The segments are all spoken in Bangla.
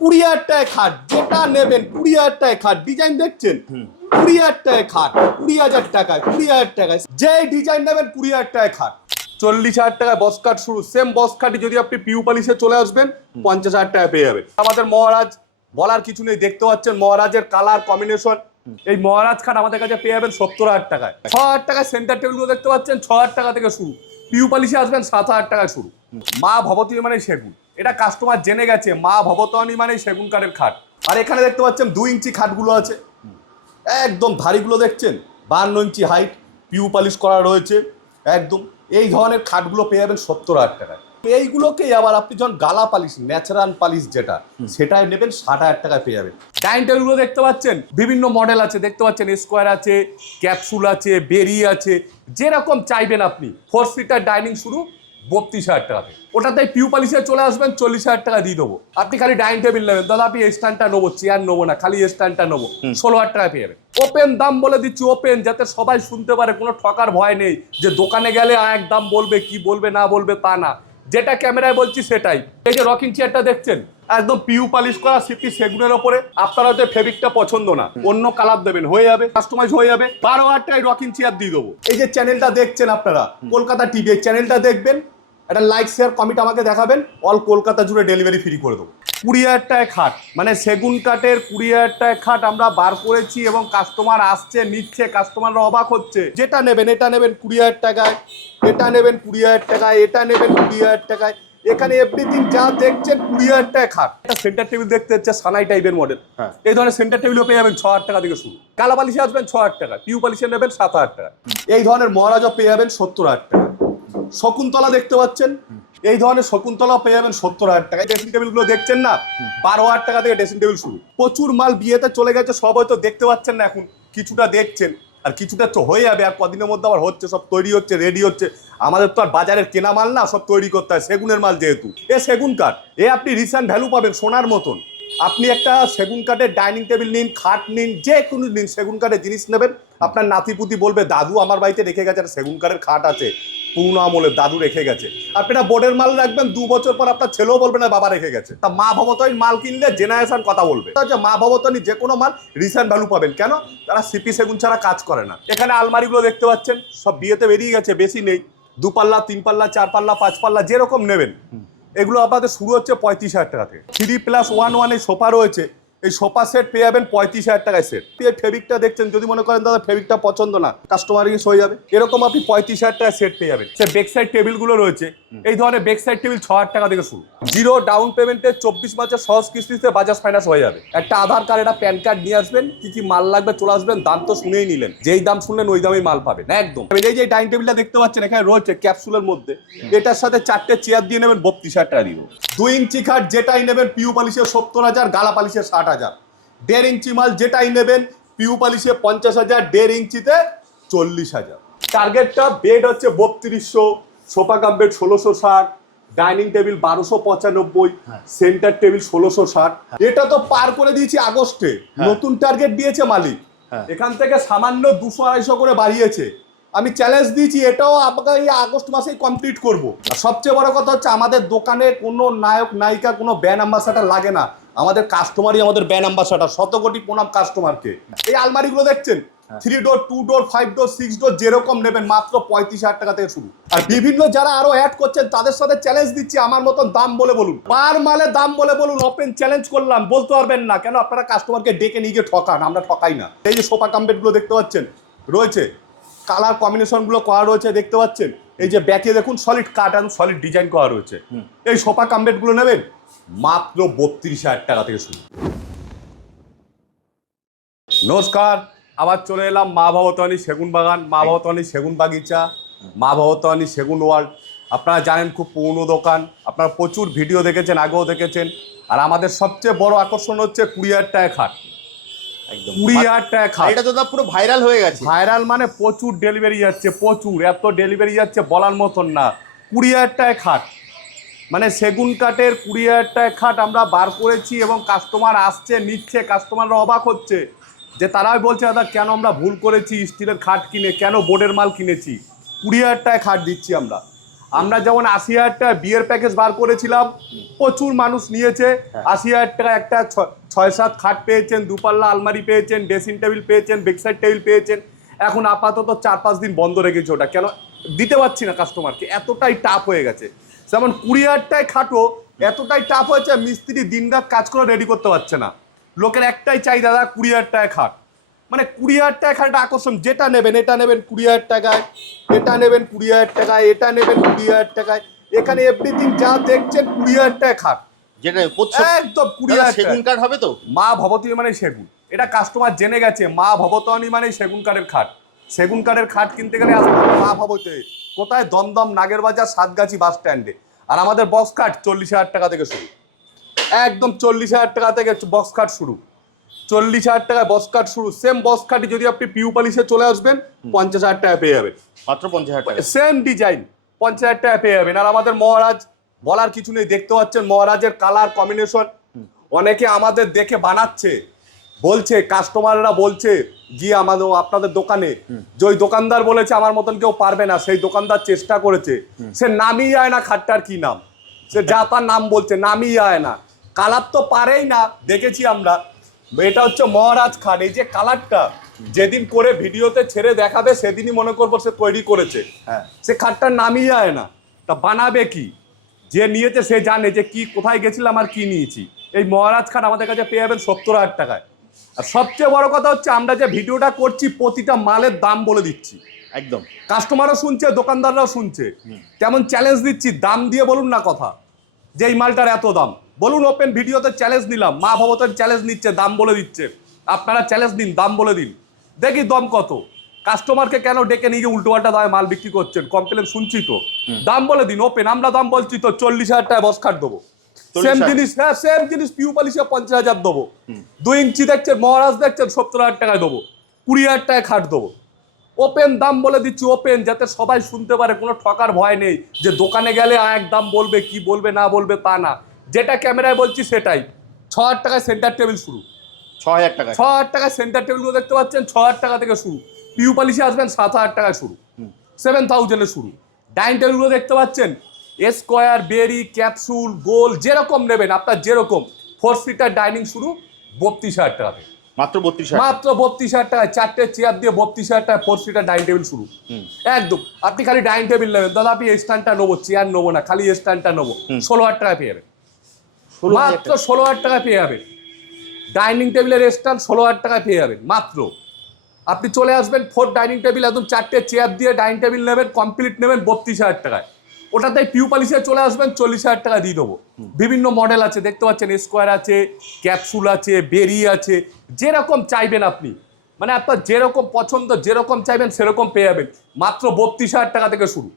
20,000 টাকায় খাট, যেটা নেবেন 20,000 টাকায় খাট। ডিজাইন দেখছেন 20,000 টাকায় খাট, 20,000 টাকায়, 20,000 টাকায় যে ডিজাইন নেবেন 20,000 টাকায় খাট। 40,000 টাকায় বক্স কাট শুরু। সেম বক্স কাটই যদি আপনি পিউ পলিশে চলে আসবেন 50,000 টাকায় পেয়ে যাবেন। আমাদের মহারাজ বলার কিছু নেই, দেখতে পাচ্ছেন মহারাজের কালার কম্বিনেশন। এই মহারাজ খাট আমাদের কাছে পেয়ে যাবেন 70,000 টাকায়। 6,000 টাকায় সেন্টার টেবিলগুলো দেখতে পাচ্ছেন 6,000 টাকা থেকে শুরু। পিউ পলিশে আসবেন 7,000 টাকায় শুরু। মা ভবতী মানে সেগুন, এটা কাস্টমার জেনে গেছে। মা ভবতানি মানে সেগুন কাঠের খাট। আর এখানে দেখতে পাচ্ছেন 2 ইঞ্চি খাটগুলো আছে, একদম ধারিগুলো দেখছেন 52 ইঞ্চি হাইট, পিউ পলিশ করা রয়েছে একদম। এই ধরনের খাটগুলো পেয়ে যাবেন 70,000 টাকায়। এইগুলোকেই আবার আপনি যখন গালা পালিশ, ন্যাচারাল পালিশ যেটা, সেটাই নেবেন 60,000 টাকায় পেয়ে যাবেন। ডাইনিং টেবিলগুলো দেখতে পাচ্ছেন বিভিন্ন মডেল আছে, দেখতে পাচ্ছেন স্কোয়ার আছে, ক্যাপসুল আছে, বেরি আছে, যেরকম চাইবেন আপনি। 4 সিটার ডাইনিং শুরু 32,000 টাকাতে। ওটাতে পিউ পলিশে চলে আসবেন 40,000 টাকা দিয়ে দেবো। আপনি খালি ডাইনিং টেবিল নেবেন, দাদা আপনি স্ট্যান্ডটা নেবো, চেয়ার নেবো না, খালি স্ট্যান্ডটা নেবো, 16,000 টাকা পেয়ে যাবেন। ওপেন দাম বলে দিচ্ছি, ওপেন, যাতে সবাই শুনতে পারে, কোনো ঠকার ভয় নেই যে দোকানে গেলে এক দাম বলবে, কি বলবে না বলবে তা না, যেটা ক্যামেরায় বলছি সেটাই। এই যে রকিং চেয়ারটা দেখছেন একদম পিউ পলিশ করা সিপি সেগুনের ওপরে। আপনারা হচ্ছে ফেব্রিকটা পছন্দ না, অন্য কালার দেবেন, হয়ে যাবে, কাস্টমাইজ হয়ে যাবে। 12,000 টাকায় রকিং চেয়ার দিয়ে দেবো। এই যে চ্যানেলটা দেখছেন আপনারা, কলকাতা টিভি, এই চ্যানেলটা দেখবেন, একটা লাইক শেয়ার কমেন্ট আমাকে দেখাবেন, অল কলকাতা জুড়ে ডেলিভারি ফ্রি করে দেবো। 20,000 টাকায় খাট, মানে সেগুন কাঠের 20,000 টাকায় খাট আমরা বার করেছি এবং কাস্টমার আসছে, নিচ্ছে, কাস্টমাররা অবাক হচ্ছে। যেটা নেবেন, এটা নেবেন 20,000 টাকায়, এটা নেবেন 20,000 টাকায়, এটা নেবেন 20,000 টাকায়। এখানে এভরিথিং যা দেখছেন 20,000 টাকায় খাট। একটা সেন্টার টেবিল দেখতে হচ্ছে সানাই টাইপের মডেল, এই ধরনের সেন্টার টেবিলও পেয়ে যাবেন 6,000 টাকা থেকে শুরু। কালা পালিশে আসবেন 6,000 টাকা, পিউ পালিশে নেবেন 7,000 টাকা। এই ধরনের মহারাজও পেয়ে যাবেন 70,000 টাকা। শকুন্তলা দেখতে পাচ্ছেন, এই ধরনের শকুন্তলা পেয়ে যাবেন 70,000 টাকা। ড্রেসিং টেবিল গুলো দেখছেন না, 12,000 টাকা থেকে ড্রেসিং টেবিল শুরু। প্রচুর মাল বিয়েতে চলে গেছে, সব হয়তো দেখতে পাচ্ছেন না, এখন কিছুটা দেখছেন, আর কিছুটা তো হয়ে যাবে। আর কদিনের মধ্যে আবার হচ্ছে, সব তৈরি হচ্ছে, রেডি হচ্ছে। আমাদের তো আর বাজারের কেনা মাল না, সব তৈরি করতে হয়, সেগুনের মাল যেহেতু। সেগুন কাঠ, আপনি রিসেন্ট ভ্যালু পাবেন সোনার মতন। আপনি একটা সেগুন কাঠের ডাইনিং টেবিল নিন, খাট নিন, যে কোনো নিন, সেগুন কাঠের জিনিস নেবেন, আপনার নাতিপুতি বলবে দাদু আমার বাড়িতে রেখে গেছে একটা সেগুন কাঠের খাট আছে, পুরনো আমলের, দাদু রেখে গেছে। আপনারা বোর্ডের মাল রাখবেন, 2 বছর পর আপনার ছেলেও বলবে না বাবা রেখে গেছে। তা মা ভবতানির মাল কিনলে জেনারেশন কথা বলবে যে মা ভবতানি যে কোনো মাল রিসেন্ট ভ্যালু পাবেন। কেন? তারা সিপি সেগুন ছাড়া কাজ করে না। এখানে আলমারিগুলো দেখতে পাচ্ছেন সব বিয়েতে বেরিয়ে গেছে, বেশি নেই, 2 পাল্লা, 3 পাল্লা, 4 পাল্লা, 5 পাল্লা, যেরকম নেবেন। এগুলো আপনাদের শুরু হচ্ছে 35,000 টাকা থেকে। 3+1 এই সোফা রয়েছে, এই সোফা সেট পেয়ে যাবেন 35,000 টাকায় সেট। এই ফেব্রিকটা দেখছেন, যদি মনে করেন দাদা ফেব্রিকটা পছন্দ না, কাস্টমার ইউজ হয়ে যাবে, এরকম আপনি 35,000 টাকায় সেট পেয়ে যাবেন। সে বেক সাইড টেবিলগুলো রয়েছে, এই ধরনের বেক সাইড টেবিল 6,000 টাকা থেকে শুরু। 0 ডাউন পেমেন্টে 24 মাসের সহজ কিস্তিতে বাজাজ ফাইন্যান্স হয়ে যাবে। একটা আধার কার্ড, একটা প্যান কার্ড নিয়ে আসবেন, কি কি মাল লাগবে চলে আসবেন, দাম তো শুনেই নিলেন, যেই দাম শুনলেন ওই দামেই মাল পাবেন একদম। এই যে ডাইনিং টেবিলটা দেখতে পাচ্ছেন এখানে রয়েছে ক্যাপসুলের মধ্যে, এটার সাথে 4টে চেয়ার দিয়ে নেবেন 32,000 টাকা দিব। 2 ইঞ্চি খাট যেটাই নেবেন পিউ পলিশে 70,000, গালা পলিশে 60,000। 1.5 ইঞ্চি মাল যেটাই নেবেন পিউ পলিশে 50,000, 1.5 ইঞ্চিতে 40,000। টার্গেটটা বেড হচ্ছে 3200, sofa cum bed 1660, dining table 1295, centre table 1660। এটা তো পার করে দিয়েছি আগস্টে, নতুন টার্গেট দিয়েছে মালিক, এখান থেকে সামান্য 200-250 করে বাড়িয়েছে। আমি চ্যালেঞ্জ দিয়েছি এটাও আপনাকে এই আগস্ট মাসেই কমপ্লিট করব। আর সবচেয়ে বড় কথা হচ্ছে আমাদের দোকানে কোনো নায়ক নায়িকা, কোনো ব্র্যান্ড অ্যাম্বাসাডার লাগে না, আমাদের কাস্টমারই আমাদের ব্র্যান্ড অ্যাম্বাসাডার। 100 কোটি প্রণাম কাস্টমারকে। এই আলমারিগুলো দেখছেন 3 ডোর, 2 ডোর, 5 ডোর, 6 ডোর, যেরকম নেবেন মাত্র 35,000 টাকা থেকে শুরু। আর বিভিন্ন যারা আরো অ্যাড করছেন তাদের সাথে চ্যালেঞ্জ দিচ্ছি, আমার মতন দাম বলে বলুন, পার মালে দাম বলে বলুন। ওপেন চ্যালেঞ্জ করলাম, বলতে পারবেন না কেন? আপনারা কাস্টমারকে ডেকে নিয়ে গিয়ে ঠকান, আমরা ঠকাই না। এই যে সোফা কাম বেডগুলো দেখতে পাচ্ছেন রয়েছে, কালার কম্বিনেশনগুলো করা রয়েছে দেখতে পাচ্ছেন। এই যে ব্যাকে দেখুন সলিড কাট এবং সলিড ডিজাইন করা রয়েছে। এই সোফা কাম বেডগুলো নেবেন মাত্র 32,000 টাকা থেকে শুরু। নমস্কার, আবার চলে এলাম মা ভবতানি সেগুন বাগান, মা ভবতানি সেগুন বাগিচা, মা ভবতানি সেগুন ওয়ার্ল্ড। আপনারা জানেন খুব পুরনো দোকান, আপনারা প্রচুর ভিডিও দেখেছেন, আগেও দেখেছেন। আর আমাদের সবচেয়ে বড় আকর্ষণ হচ্ছে 20,000 টাকা খাট। 20,000 টাকা খাট, এটা তো পুরো ভাইরাল হয়ে গেছে। ভাইরাল মানে প্রচুর ডেলিভারি যাচ্ছে, প্রচুর, এত ডেলিভারি যাচ্ছে বলার মতন না। 20,000 টাকা খাট, মানে সেগুন কাঠের 20,000 টাকা খাট আমরা বার করেছি এবং কাস্টমার আসছে, নিচ্ছে, কাস্টমাররা অবাক হচ্ছে যে তারাই বলছে দাদা কেন আমরা ভুল করেছি স্টিলের খাট কিনে, কেন বোর্ডের মাল কিনেছি। 20,000 টাকা খাট দিচ্ছি আমরা। আমরা যেমন 80,000 টাকা বিয়ের প্যাকেজ বার করেছিলাম, প্রচুর মানুষ নিয়েছে। 80,000 টাকা একটা 6-7 খাট পেয়েছেন, দুপাল্লা আলমারি পেয়েছেন, ড্রেসিং টেবিল পেয়েছেন, বেডসাইড টেবিল পেয়েছেন। এখন আপাতত 4-5 দিন বন্ধ রেখেছে ওটা, কেন দিতে পারছি না কাস্টমারকে, এতটাই টাফ হয়ে গেছে। যেমন 20,000 টাকায় খাটো এতটাই টাফ হয়েছে, মিস্ত্রি দিনরাত কাজ করে রেডি করতে পারছে না। লোকের একটাই চাই দাদা 20,000 টাকায় খাট, মানে 20,000 টাকা খাটটা আকর্ষণ। যেটা নেবেন এটা নেবেন 20,000 টাকায়, এটা নেবেন 20,000 টাকায়, এটা নেবেন 20,000 টাকায়। এখানে এভরিথিং যা দেখছেন 20,000 টাকায় খাট, যেটা একদম 20,000 সেগুন কাঠ হবে তো। মা ভবতী মানে সেগুন, এটা কাস্টমার জেনে গেছে। মা ভবতনী মানে সেগুন কাঠের খাট। সেগুন কাঠের খাট কিনতে গেলে আসতে হবে মা ভবতে। কোথায়? দমদম, নাগের বাজার, সাতগাছি বাস স্ট্যান্ডে। আর আমাদের বক্স কাঠ 40,000 টাকা থেকে শুরু, একদম 40,000 টাকা থেকে বক্স কাঠ শুরু। 40,000 টাকায় বক্স কাঠ শুরু। সেম বক্স কাঠি যদি আপনি পিউ পলিশে চলে আসবেন 50,000 টাকা পেয়ে যাবেন, মাত্র 50,000 টাকা। সেম ডিজাইন 50,000 টাকা পেয়ে যাবেন। আর আমাদের মহারাজ বলার কিছু নেই, দেখতে পাচ্ছেন মহারাজের কালার কম্বিনেশন। অনেকে আমাদের দেখে বানাচ্ছে, বলছে কাস্টমাররা বলছে গিয়ে আমাদের আপনাদের দোকানে যে ওই দোকানদার বলেছে আমার মতন কেউ পারবে না, সেই দোকানদার চেষ্টা করেছে, সে নামই যায় না খাটটার কি নাম, সে যা তার নাম বলছে, নামই যায় না। কালার তো পারেই না, দেখেছি আমরা। এটা হচ্ছে মহারাজ খাট। এই যে কালারটা যেদিন করে ভিডিওতে ছেড়ে দেখাবে সেদিনই মনে করবো সে তৈরি করেছে। সে খাটটার নামই যায় না, তা বানাবে কি? যে নিয়েছে সে জানে যে কি কোথায় গেছিলাম আর কি নিয়েছি। এই মহারাজ খাট আমাদের কাছে পেয়ে যাবেন 70,000 টাকায়। আর সবচেয়ে বড় কথা হচ্ছে আমরা যে ভিডিওটা করছি প্রতিটা মালের দাম বলে দিচ্ছি, একদম কাস্টমারও শুনছে, দোকানদাররাও শুনছে। কেমন চ্যালেঞ্জ দিচ্ছি, দাম দিয়ে বলুন না কথা, যে এই মালটার এত দাম বলুন। ওপেন ভিডিওতে চ্যালেঞ্জ নিলাম, মা ভবতের চ্যালেঞ্জ নিচ্ছে, দাম বলে দিচ্ছে। আপনারা চ্যালেঞ্জ দিন, দাম বলে দিন, দেখি দম কত। কাস্টমারকে কেন ডেকে নিয়ে উল্টোপাল্টা দামে মাল বিক্রি করছেন? কমপ্লেন শুনছি তো, দাম বলে দিন ওপেন। আমরা দাম বলছি তো 40,000 টাকায় বক্স কাঠ দেবো। সেম জিনিস, হ্যাঁ সেম জিনিস পিউ পলিশে 50,000 দেবো। 2 ইঞ্চি দেখছেন মহারাজ দেখছেন 70,000 টাকায় দেবো। 20,000 টাকায় খাট দেবো। ওপেন দাম বলে দিচ্ছি, ওপেন, যাতে সবাই শুনতে পারে, কোনো ঠকার ভয় নেই যে দোকানে গেলে এক দাম বলবে, কি বলবে না বলবে তা না। যেটা ক্যামেরায় বলছি সেটাই। 6,000 টাকায় সেন্টার টেবিল শুরু, 6,000 টাকা। 6,000 টাকায় সেন্টার টেবিলগুলো দেখতে পাচ্ছেন 6,000 টাকা থেকে শুরু। পিউ পলিশে আসবেন 7,000 টাকায় শুরু, 7,000 শুরু। ডাইনিং টেবিলগুলো দেখতে পাচ্ছেন স্কোয়ার, বেরি, ক্যাপসুল, গোল, যেরকম নেবেন আপনার, যেরকম 4 সিটার ডাইনিং শুরু 32,000 টাকা থেকে, মাত্র 32,000, মাত্র 32,000 টাকায়। 4টে চেয়ার দিয়ে 32,000 টাকায় 4 সিটার ডাইনিং টেবিল শুরু, একদম। আপনি খালি ডাইনিং টেবিল নেবেন, দাদা আপনি স্ট্যান্ডটা নেবো, চেয়ার নেবো না, খালি স্ট্যান্ডটা নেবো, 16,000 টাকায় পেয়ে যাবেন, মাত্র 16,000 টাকায় পেয়ে যাবেন। ডাইনিং টেবিলের স্ট্যান্ড 16,000 টাকায় পেয়ে যাবেন মাত্র। আপনি চলে আসবেন 4 ডাইনিং টেবিল, একদম 4টে চেয়ার দিয়ে ডাইনিং টেবিল নেবেন, কমপ্লিট নেবেন 32,000 টাকায়। ওটাতে পিউ পলিশে চলে আসবেন 40,000 টাকা দিয়ে দেবো। বিভিন্ন মডেল আছে দেখতে পাচ্ছেন, স্কোয়ার আছে, ক্যাপসুল আছে, বেরি আছে, যেরকম চাইবেন আপনি, মানে আপনার যেরকম পছন্দ, যেরকম চাইবেন সেরকম পেয়ে যাবেন। মাত্র 32,000 টাকা থেকে শুরু,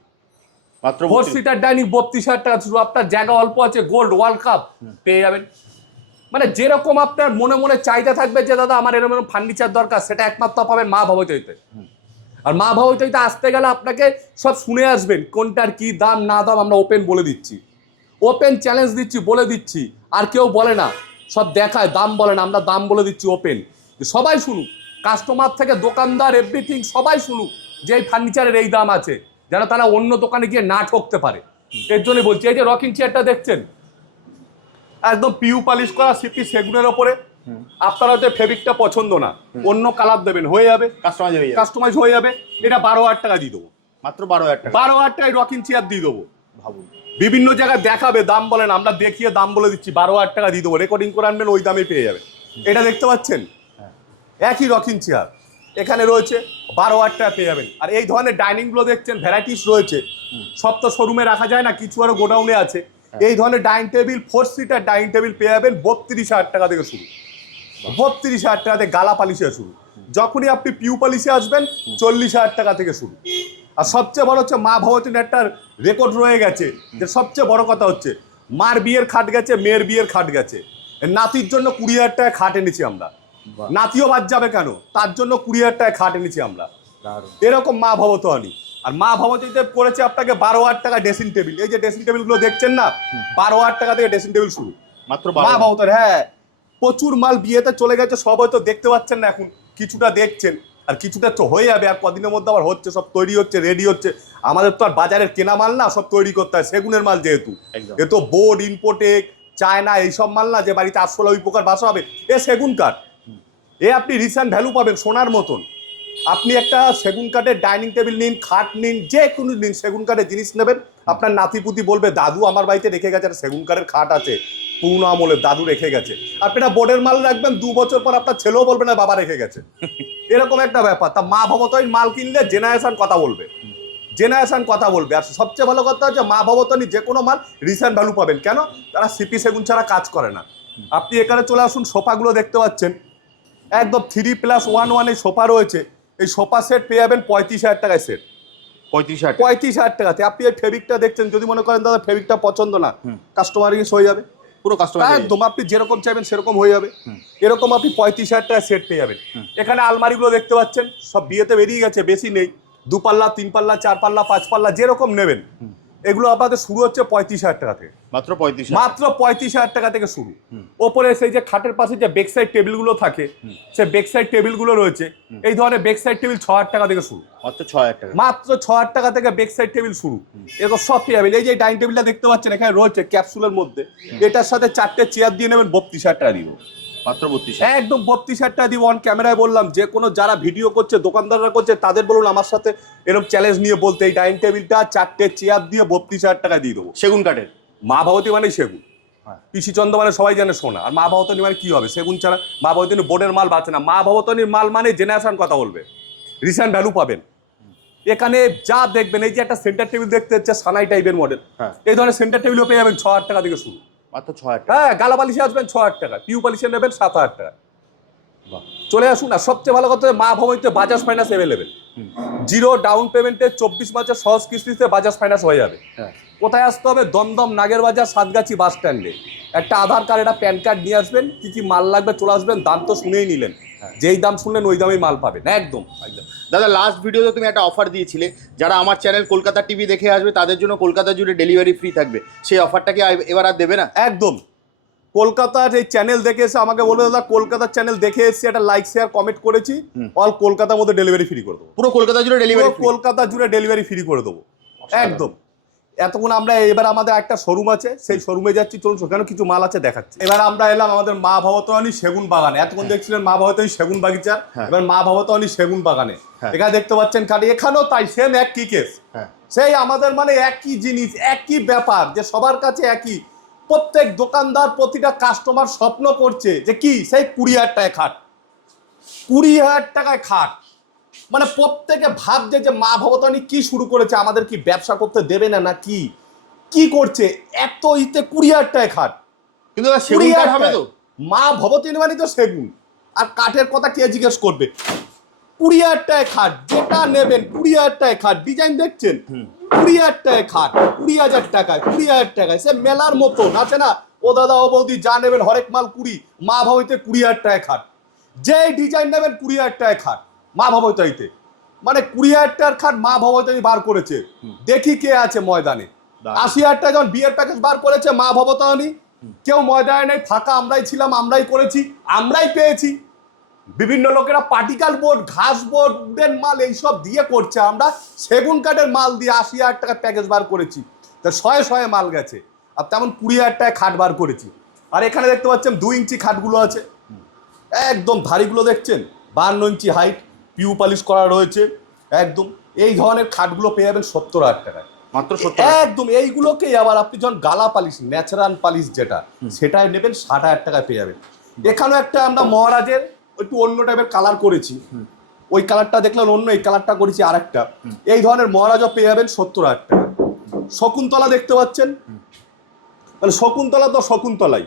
মাত্র 4 সিটার ডাইনিং 32,000 টাকা শুরু। আপনার জায়গা অল্প আছে, গোল্ড ওয়ার্ল্ড কাপ পেয়ে যাবেন। মানে যেরকম আপনার মনে মনে চাহিদা থাকবে যে দাদা আমার এরকম এরকম ফার্নিচার দরকার, সেটা একমাত্র পাবেন মা ভবতইতে। আর মা ভবতইতে আসতে গেলে আপনাকে সব শুনে আসবেন, কোনটার কি দাম না দাম আমরা ওপেন বলে দিচ্ছি, ওপেন চ্যালেঞ্জ দিচ্ছি, বলে দিচ্ছি। আর কেউ বলে না, সব দেখায়, দাম বলে না, আমরা দাম বলে দিচ্ছি ওপেন। সবাই শুনুক, কাস্টমার থেকে দোকানদার এভরিথিং সবাই শুনুক যে এই ফার্নিচারের এই দাম আছে, যেন তারা অন্য দোকানে গিয়ে না ঠকতে পারে। এর জন্য বলছি। এই যে রকিং চেয়ারটা দেখছেন, একদম পিউ পালিশ করা সিপি সেগুনের ওপরে। আপনার হয়তো ফেব্রিকটা পছন্দ না, অন্য কালার দেবেন, হয়ে যাবে, কাস্টমাইজ হয়ে যাবে। এটা 12,000 টাকা দিয়ে দেবো, মাত্র 12,000 টাকা। 12,000 টাকায় রকিং চেয়ার দিয়ে দেবো। ভাবুন, বিভিন্ন জায়গায় দেখাবে, দাম বলেন, আমরা দেখিয়ে দাম বলে দিচ্ছি, 12,000 টাকা দিয়ে দেবো। রেকর্ডিং করে আনবেন, ওই দামে পেয়ে যাবেন। এটা দেখতে পাচ্ছেন একই রকিং চেয়ার এখানে রয়েছে, 12,000 টাকা পেয়ে যাবেন। আর এই ধরনের ডাইনিংগুলো দেখছেন ভ্যারাইটিস রয়েছে, সব তো শোরুমে রাখা যায় না, কিছু আরও গোডাউনে আছে। এই ধরনের dining table 4 seater dining table পেয়ে যাবেন 32,000 টাকা থেকে শুরু, 32,000 টাকা থেকে গালা পালিশে শুরু। যখনই আপনি পিউ পালিশে আসবেন 40,000 টাকা থেকে শুরু। আর সবচেয়ে বড় হচ্ছে মা ভবতীর একটা রেকর্ড রয়ে গেছে, যে সবচেয়ে বড় কথা হচ্ছে মার বিয়ের খাট গেছে, মেয়ের বিয়ের খাট গেছে, নাতির জন্য 20,000 টাকা খাট এনেছি আমরা। নাতিও বাদ যাবে কেন, তার জন্য 20,000 টাকা খাট এনেছি আমরা। এরকম মা ভবতনী। আর মা ভবতীতে করেছে আপনাকে 12,000 টাকা ড্রেসিং টেবিল। এই যে ড্রেসিং টেবিলগুলো দেখছেন না, 12,000 টাকা থেকে ড্রেসিং টেবিল শুরু, মাত্র মা ভবতর। হ্যাঁ, প্রচুর মাল বিয়েতে চলে গেছে, সব হয়তো দেখতে পাচ্ছেন না, এখন কিছুটা দেখছেন। আর কিছুটা তো হয়ে যাবে, আর কদিনের মধ্যে আবার হচ্ছে, সব তৈরি হচ্ছে, রেডি হচ্ছে। আমাদের তো আর বাজারের কেনা মাল না, সব তৈরি করতে হয়, সেগুনের মাল যেহেতু। একদম। এ তো বোর্ড ইম্পোর্টেড চায়না এইসব মাল না যে বাড়িতে আরশোলা ওই প্রকার বাসা হবে। এ সেগুন কাঠ, এ আপনি রিসেন্ট ভ্যালু পাবেন সোনার মতন। আপনি একটা সেগুন কাঠের ডাইনিং টেবিল নিন, খাট নিন, যে কোনো নিন, সেগুন কাঠের জিনিস নেবেন, আপনার নাতিপুতি বলবে দাদু আমার বাড়িতে রেখে গেছে একটা সেগুন কাঠের খাট আছে, পুরনো আমলের দাদু রেখে গেছে। আপনি একটা বোর্ডের মাল রাখবেন, 2 বছর পর আপনার ছেলেও বলবে না বাবা রেখে গেছে। এরকম একটা ব্যাপার। তা মা ভবতই মাল কিনলে জেনারেশন কথা বলবে, জেনারেশন কথা বলবে। আর সবচেয়ে ভালো কথা হচ্ছে মা ভবতনি যে কোনো মাল রিসেন্ট ভ্যালু পাবেন। কেন? তারা সিপি সেগুন ছাড়া কাজ করে না। আপনি এখানে চলে আসুন, সোফাগুলো দেখতে পাচ্ছেন একদম 3+1 এই সোফা রয়েছে। এই সোফা সেট পেয়ে যাবেন 35,000 টাকায় সেট, 35,000 35,000 টাকাতে। আপনি এই ফেব্রিকটা দেখছেন, যদি মনে করেন দাদা ফেব্রিকটা পছন্দ না, কাস্টমার ইউজ হয়ে যাবে পুরো কাস্টমার একদম, আপনি যেরকম চাইবেন সেরকম হয়ে যাবে। এরকম আপনি 35,000 টাকায় সেট পেয়ে যাবেন। এখানে আলমারিগুলো দেখতে পাচ্ছেন সব বিয়েতে বেরিয়ে গেছে, বেশি নেই, 2 পাল্লা 3 পাল্লা 4 পাল্লা 5 পাল্লা যেরকম নেবেন। এগুলো আপনাদের শুরু হচ্ছে 35,000 টাকা থেকে, মাত্র 35,000, মাত্র 35,000 টাকা থেকে শুরু। ওপরে সেই যে খাটের পাশে যে বেক সাইড টেবিলগুলো থাকে, সে বেক সাইড টেবিলগুলো রয়েছে, এই ধরনের বেক সাইড টেবিল 6,000 টাকা থেকে শুরু, মাত্র 6,000 টাকা, মাত্র 6,000 টাকা থেকে বেক সাইড টেবিল শুরু। এরকম সব পেয়ে যাবেন। এই যে ডাইনিং টেবিলটা দেখতে পাচ্ছেন এখানে রয়েছে ক্যাপসুলের মধ্যে, এটার সাথে 4টে চেয়ার দিয়ে নেবেন 32,000 টাকা দিব, মাত্র 32,000, একদম 32,000 টাকা দিব। অন ক্যামেরায় বললাম, যে কোনো যারা ভিডিও করছে, দোকানদাররা করছে, তাদের বলুন আমার সাথে এরকম চ্যালেঞ্জ নিয়ে বলতে, এই ডাইনিং টেবিলটা 4টে চেয়ার দিয়ে 32,000 টাকা দিয়ে দেবো। সেগুন কাঠের। মা ভবতী মানে সেগুন, পিসি চন্দ্র মানে সবাই জানে সোনা। আর মা ভবতনী মানে কি হবে? সেগুন ছাড়া মা ভবতনী বোর্ডের মাল বাঁচে না। মা ভবতনীর মাল মানে জেনারেশন কথা বলবে, রিসেন্ট ভ্যালু পাবেন। এখানে যা দেখবেন, এই যে একটা সেন্টার টেবিল দেখতে হচ্ছে সানাই টাইপের মডেল, এই ধরনের সেন্টার টেবিলও পেয়ে যাবেন 6,000 টাকা থেকে শুরু, মাত্র 6,000 টাকা। হ্যাঁ। গালা পালিশে আসবেন 6,000 টাকা, পিউ পালিশে নেবেন 7,000 টাকা। চলে আসুন। আর সবচেয়ে ভালো কথা, মা ভবনীতে বাজাজ ফাইন্যান্স অ্যাভেলেবেল, 0 ডাউন পেমেন্টে 24 মাসের সহজ কিস্তিতে বাজাজ ফাইন্যান্স হয়ে যাবে। কোথায় আসতে হবে? দমদম নাগের বাজার সাতগাছি বাস স্ট্যান্ডে। একটা আধার কার্ড, একটা প্যান কার্ড নিয়ে আসবেন, কি কি মাল লাগবে চলে আসবেন। দাম তো শুনেই নিলেন, যেই দাম শুনলেন ওই দামেই মাল পাবেন একদম। দাদা লাস্ট ভিডিওতে তুমি একটা অফার দিয়েছিলে, যারা আমার চ্যানেল কলকাতা টিভি দেখে আসবে তাদের জন্য কলকাতা জুড়ে ডেলিভারি ফ্রি থাকবে, সেই অফারটা কি এবার আর দেবে না? একদম। কলকাতার এই চ্যানেল দেখে এসে আমাকে বলে, দাদা কলকাতার চ্যানেল দেখে এসে একটা লাইক শেয়ার কমেন্ট করেছি, অল কলকাতার মধ্যে ডেলিভারি ফ্রি করে দেবো, পুরো কলকাতা জুড়ে ডেলিভারি, কলকাতা জুড়ে ডেলিভারি ফ্রি করে দেবো একদম। এতক্ষণ আমরা এবার আমাদের একটা শোরুম আছে, সেই শোরুমে যাচ্ছি, চলুন সেখানে কিছু মাল আছে দেখাচ্ছি। এবার আমরা এলাম আমাদের মা ভবতনী সেগুন বাগানে। এতক্ষণ দেখছিলেন মা ভবতনী সেগুন বাগিচা, এবার মা ভবতনী সেগুন বাগানে। এখানে দেখতে পাচ্ছেন খালি, এখানেও তাই সেম এক কি কেস, সেই আমাদের মানে একই জিনিস, একই ব্যাপার, যে সবার কাছে একই। প্রত্যেক দোকানদার, প্রতিটা কাস্টমার স্বপ্ন করছে যে কি, সেই 20,000 টাকায় খাট, 20,000 টাকায় খাট। মানে প্রত্যেকে ভাবছে যে মা ভবতনী কি শুরু করেছে, আমাদের কি ব্যবসা করতে দেবে না, না কি কি করছে, এত ইতে 20,000 টাকায় খাট। কিন্তু সেগুন কাঠ হবে তো, মা ভবতনী মানে তো সেগুন, আর কাঠের কথা কে জিজ্ঞেস করবে? 20,000 টাকায় খাট, যেটা নেবেন 20,000 টাকায় খাট। ডিজাইন দেখছেন, 20,000 টাকায় খাট, 20,000 টাকায়, 20,000 টাকায়, সে মেলার মতন আছে না। ও দাদা ও বৌদি যা নেবেন হরেক মাল 20, মা ভবতীতে 20,000 টাকায় খাট, যে ডিজাইন নেবেন 20,000 টাকায় খাট মা ভবতীতে। মানে 20,000 টাকার খাট মা ভবতী বার করেছে, দেখি কে আছে ময়দানে। 80,000 টাকা যখন বিয়ের প্যাকেজ বার করেছে মা ভবতী, কেউ ময়দানে নেই, ফাঁকা আমরাই ছিলাম, আমরাই করেছি, আমরাই পেয়েছি। বিভিন্ন লোকেরা পার্টিকাল বোর্ড, ঘাস বোর্ডের মাল এইসব দিয়ে করছে, আমরা সেগুন কাঠের মাল দিয়ে 80,000 টাকার প্যাকেজ বার করেছি, তা 100 মাল গেছে। আর তেমন 20,000 টাকায় খাট বার করেছি। আর এখানে দেখতে পাচ্ছেন 2 ইঞ্চি খাটগুলো আছে, একদম ধারিগুলো দেখছেন 52 ইঞ্চি হাইট, পিউ পালিশ করা রয়েছে একদম। এই ধরনের খাটগুলো পেয়ে যাবেন 70,000 টাকায়, মাত্র 70 একদম। এইগুলোকেই আবার আপনি যখন গালা পালিশ, ন্যাচারাল পালিশ যেটা, সেটাই নেবেন 60,000 টাকায় পেয়ে যাবেন। এখানেও একটা আমরা মহারাজের একটু অন্য টাইপের কালার করেছি, ওই কালারটা দেখলেন অন্য, এই কালারটা করেছি আরেকটা। এই ধরনের মহারাজও পেয়ে যাবেন 70,000 টাকা। শকুন্তলা দেখতে পাচ্ছেন, মানে শকুন্তলা তো শকুন্তলাই,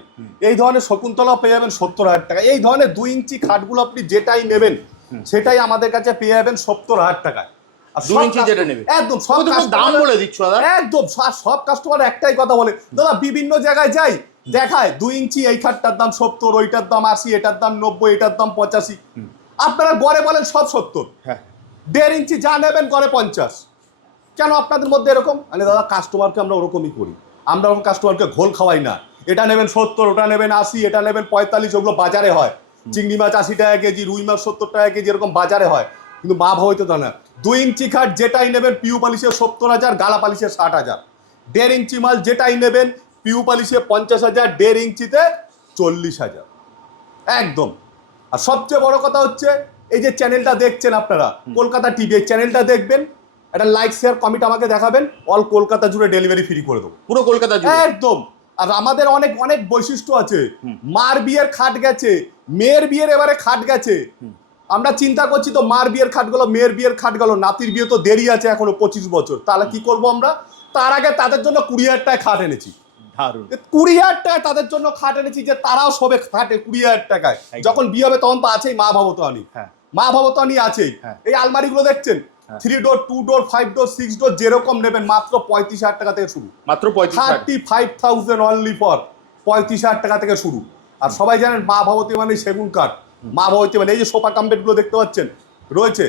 এই ধরনের শকুন্তলা পেয়ে যাবেন 70,000 টাকা। এই ধরনের 2 ইঞ্চি খাটগুলো আপনি যেটাই নেবেন সেটাই আমাদের কাছে পেয়ে যাবেন 70,000 টাকায়। আর 2 ইঞ্চি যেটা নেবে একদম সব দাম বলে দিচ্ছ দাদা, একদম সব কাস্টমার একটাই কথা বলে, দাদা বিভিন্ন জায়গায় যাই দেখায় 2 ইঞ্চি এই খাটটার দাম 70, ওইটার দাম 80, এটার দাম 90, এটার দাম 85। আপনারা গড়ে বলেন সব 70, 1.5 ইঞ্চি যা নেবেন গড়ে 50। কেন আপনাদের মধ্যে এরকম? মানে দাদা কাস্টমারকে আমরা ওরকমই করি, আমরা ওরকম কাস্টমারকে ঘোল খাওয়াই না। এটা নেবেন 70, ওটা নেবেন 80, এটা নেবেন 45, ওগুলো বাজারে হয়। চিংড়ি মাছ 80 টাকা কেজি, রুই মাছ 70 টাকা কেজি, এরকম বাজারে হয়। কিন্তু মা ভাবইতে তা না। 2 ইঞ্চি খাট যেটাই নেবেন পিউ পালিশে 70,000, গালা পালিশে 60,000। 1.5 ইঞ্চি মাল যেটাই নেবেন পিউ পালিশে 50,000, 1.5 ইঞ্চিতে 40,000 একদম। আর সবচেয়ে বড় কথা হচ্ছে এই যে চ্যানেলটা দেখছেন আপনারা কলকাতা টিভি, এই চ্যানেলটা দেখবেন, একটা লাইক শেয়ার কমেন্ট আমাকে দেখাবেন, অল কলকাতা জুড়ে ডেলিভারি ফ্রি করে দেবো, পুরো কলকাতা জুড়ে একদম। আর আমাদের অনেক অনেক বৈশিষ্ট্য আছে। মার বিয়ের খাট গেছে, মেয়ের বিয়ের এবারে খাট গেছে। আমরা চিন্তা করছি তো মার বিয়ের খাট গেল, মেয়ের বিয়ের খাট গেল, নাতির বিয়ে তো দেরি আছে এখনো 25 বছর, তাহলে কি করব আমরা? তার আগে তাদের জন্য 20,000 টাকায় খাট এনেছি। দারুণ। 20,000 টাকায় তাদের জন্য খাট এনেছি যে তারাও শোবে খাটে 20,000 টাকায়। যখন বিয়ে হবে তখন তো আছেই মা ভবতানি, মা ভবতানি আছেই। এই আলমারিগুলো দেখছেন 3 ডোর, 2 ডোর, 5 ডোর, 6 ডোর, যেরকম নেবেন মাত্র 35,000 টাকা থেকে শুরু, মাত্র 35,000 অনলি ফর 35,000 টাকা থেকে শুরু। আর সবাই জানেন মা ভবতী মানে সেগুন কাঠ, মা ভবতী মানে এই যে সোফা কাম বেডগুলো দেখতে পাচ্ছেন রয়েছে,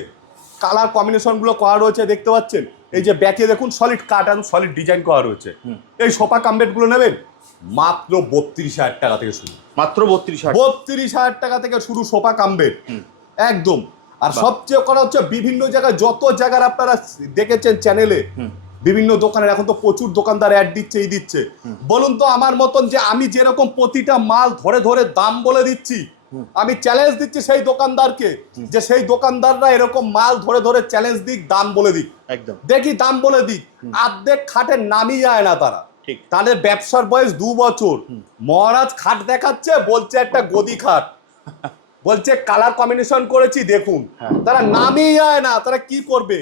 কালার কম্বিনেশনগুলো করা রয়েছে দেখতে পাচ্ছেন। এই যে ব্যাকে দেখুন সলিড কাট এবং সলিড ডিজাইন করা রয়েছে। এই সোফা কাম বেডগুলো নেবেন মাত্র 32,000 টাকা থেকে শুরু, মাত্র 32,000 32,000 টাকা থেকে শুরু সোফা কাম বেড একদম। আর সবচেয়ে করা হচ্ছে বিভিন্ন জায়গায়, যত জায়গার আপনারা দেখেছেন চ্যানেলে বিভিন্ন দোকানের, এখন তো প্রচুর দোকানদার অ্যাড দিচ্ছে, এই দিচ্ছে। বলুন তো আমার মতন যে আমি যেরকম প্রতিটা মাল ধরে ধরে দাম বলে দিচ্ছি, আমি চ্যালেঞ্জ দিচ্ছি সেই দোকানদারকে যে সেই দোকানদাররা এরকম মাল ধরে ধরে চ্যালেঞ্জ দিক, দাম বলে দিক, একদম দেখি দাম বলে দিক। অর্ধেক খাটের নামই যায় না তারা, ঠিক। তাদের ব্যবসার বয়স 2 বছর। মহারাজ খাট দেখাচ্ছে, বলছে একটা গদি খাট, বলছে কালার কম্বিনেশন করেছি দেখুন, তারা নামই যায় না, তারা কি করবে?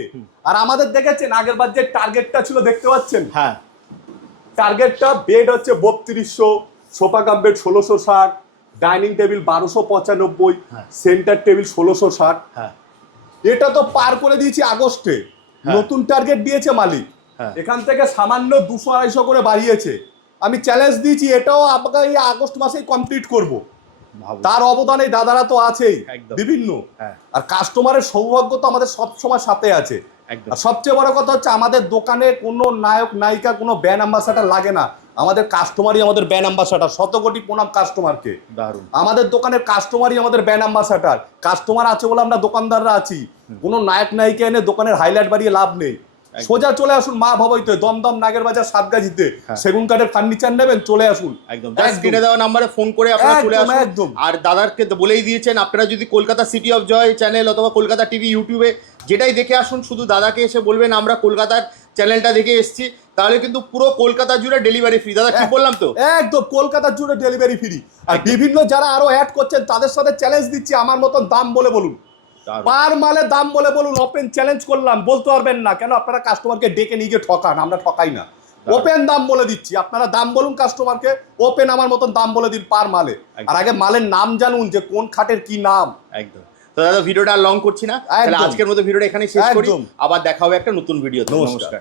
আর আমাদের দেখেছেন আগের বার যে টার্গেটটা ছিল দেখতে পাচ্ছেন, হ্যাঁ টার্গেটটা বেড হচ্ছে 3200, sofa cum bed 1660, dining table 1295, centre table 1660। এটা তো পার করে দিয়েছি আগস্টে, নতুন টার্গেট দিয়েছে মালিক, এখান থেকে সামান্য 200-250 করে বাড়িয়েছে। আমি চ্যালেঞ্জ দিয়েছি এটাও আপনাকে এই আগস্ট মাসেই কমপ্লিট করব। তার অবদানে দাদারা তো আছেই বিভিন্ন, আর কাস্টমারের সৌভাগ্য তো আমাদের সব সময় সাথে আছে। আর সবচেয়ে বড় কথা হচ্ছে আমাদের দোকানে কোনো নায়ক নায়িকা, কোনো ব্র্যান্ড অ্যাম্বাসাডার লাগে না, আমাদের কাস্টমারই আমাদের ব্র্যান্ড অ্যাম্বাসাডার। 100 কোটি প্রণাম কাস্টমারকে। দারুণ। আমাদের দোকানের কাস্টমারই আমাদের ব্র্যান্ড অ্যাম্বাসাডার। কাস্টমার আছে বলে আমরা দোকানদাররা আছি, কোনো নায়ক নায়িকা এনে দোকানের হাইলাইট বাড়িয়ে লাভ নেই। সোজা চলে আসুন মা ভবইতে, দমদম নাগের বাজার সাতগাছিতে, সেগুন কাঠের ফার্নিচার নেবেন চলে আসুন, একদম স্ক্রিনে দেওয়া নম্বরে ফোন করে আপনারা চলে আসুন। একদম। আর দাদারকে তো বলেই দিয়েছেন, আপনারা যদি Kolkata city of joy channel অথবা কলকাতা টিভি ইউটিউবে যেটাই দেখে আসুন, শুধু দাদাকে এসে বলবেন আমরা কলকাতার চ্যানেলটা দেখে এসেছি, তাহলে কিন্তু পুরো কলকাতা জুড়ে ডেলিভারি ফ্রি। দাদা কি বললাম তো, একদম কলকাতা জুড়ে ডেলিভারি ফ্রি। আর বিভিন্ন যারা আরো অ্যাড করছেন তাদের সাথে চ্যালেঞ্জ দিচ্ছি, আমার মতন দাম বলে বলুন, পার মালে দাম বলে বলুন, ওপেন চ্যালেঞ্জ করলাম, বলতে পারবেন না কেন? আপনারা কাস্টমারকে ডেকে নিয়ে গিয়ে ঠকান, আমরা ঠকাই না, ওপেন দাম বলে দিচ্ছি। আপনারা দাম বলুন কাস্টমারকে, ওপেন আমার মতন দাম বলে দিন পার মালে। আর আগে মালের নাম জানুন যে কোন খাটের কি নাম। একদম। তো দাদা ভিডিওটা আর লং করছি না, তাহলে আজকের মতো ভিডিওটা এখানেই শেষ করি, আবার দেখা হবে একটা নতুন ভিডিও। নমস্কার।